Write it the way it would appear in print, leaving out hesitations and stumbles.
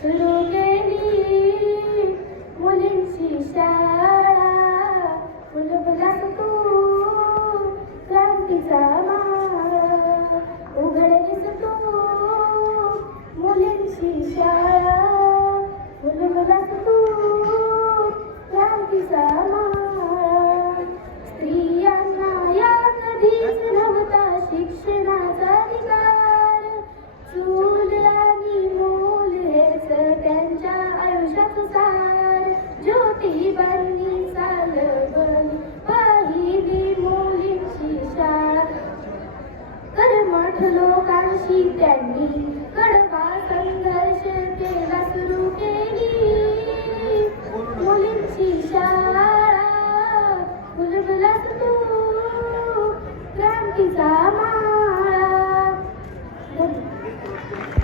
सुरू केली मुलींची शाळा, फुलफुलास तू क्रांतीचा माळा, उघडलीस तू मुलींची शाळा, फुलफुलास तू क्रांतीचा माळा. स्त्रियांना या कधीच नव्हता शिक्षणाचा अधिकार, चूल आणि मूल हेच त्यांच्या आयुष्याचं सार.